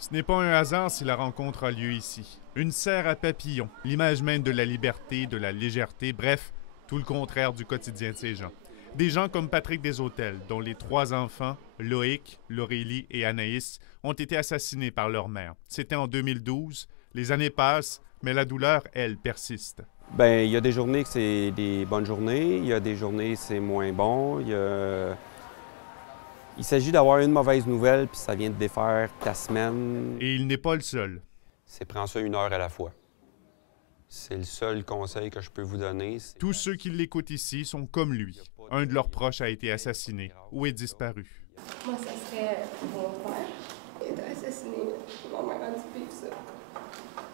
Ce n'est pas un hasard si la rencontre a lieu ici. Une serre à papillons, l'image même de la liberté, de la légèreté, bref, tout le contraire du quotidien de ces gens. Des gens comme Patrick Desautels, dont les 3 enfants, Loïc, Laurélie et Anaïs, ont été assassinés par leur mère. C'était en 2012. Les années passent, mais la douleur, elle, persiste. Bien, il y a des journées que c'est des bonnes journées, il y a des journées que c'est moins bon. Il s'agit d'avoir une mauvaise nouvelle, puis ça vient de défaire ta semaine. Et il n'est pas le seul. C'est prends ça 1 heure à la fois. C'est le seul conseil que je peux vous donner. Tous ceux qui l'écoutent ici sont comme lui. Un de leurs proches a été assassiné ou est disparu. Moi, ça serait mon père qui a été assassiné. Ma mère a dû vivre ça.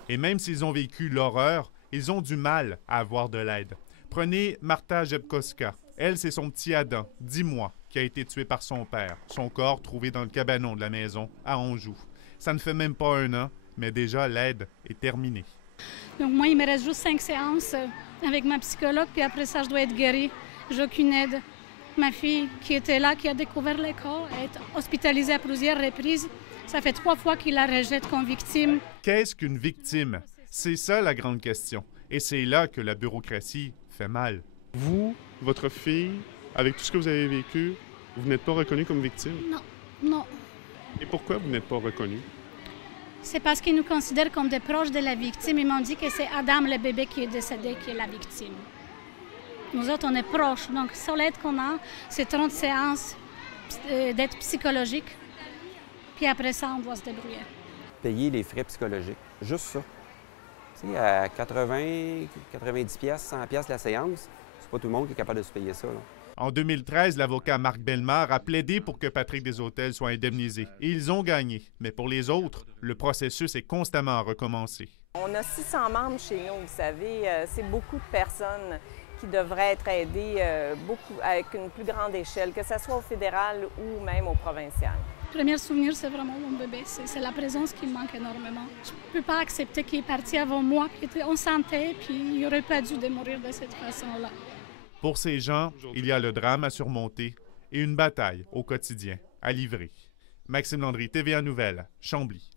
Et même s'ils ont vécu l'horreur, ils ont du mal à avoir de l'aide. Prenez Marta Jebkoska. Elle, c'est son petit Adam, 10 mois, qui a été tué par son père. Son corps trouvé dans le cabanon de la maison à Anjou. Ça ne fait même pas 1 an, mais déjà l'aide est terminée. Donc moi, il me reste juste 5 séances avec ma psychologue, puis après ça, je dois être guérie. J'ai aucune aide. Ma fille qui était là, qui a découvert les corps, est hospitalisée à plusieurs reprises. Ça fait 3 fois qu'il la rejette comme victime. Qu'est-ce qu'une victime? C'est ça la grande question. Et c'est là que la bureaucratie fait mal. Vous, votre fille, avec tout ce que vous avez vécu, vous n'êtes pas reconnue comme victime? Non, non. Et pourquoi vous n'êtes pas reconnue? C'est parce qu'ils nous considèrent comme des proches de la victime. Ils m'ont dit que c'est Adam, le bébé qui est décédé, qui est la victime. Nous autres, on est proches. Donc, sur l'aide qu'on a, c'est 30 séances d'aide psychologique. Puis après ça, on doit se débrouiller. Payer les frais psychologiques, juste ça. Tu sais, à 80, 90 pièces, 100 pièces la séance, c'est pas tout le monde qui est capable de se payer ça, là. En 2013, l'avocat Marc Bellemare a plaidé pour que Patrick Desautels soit indemnisé. Et ils ont gagné. Mais pour les autres, le processus est constamment recommencé. On a 600 membres chez nous, vous savez. C'est beaucoup de personnes qui devraient être aidées avec une plus grande échelle, que ce soit au fédéral ou même au provincial. Le premier souvenir, c'est vraiment mon bébé. C'est la présence qui me manque énormément. Je ne peux pas accepter qu'il est parti avant moi, qu'il était en santé, puis il n'aurait pas dû de mourir de cette façon-là. Pour ces gens, il y a le drame à surmonter et une bataille au quotidien à livrer. Maxime Landry, TVA Nouvelles, Chambly.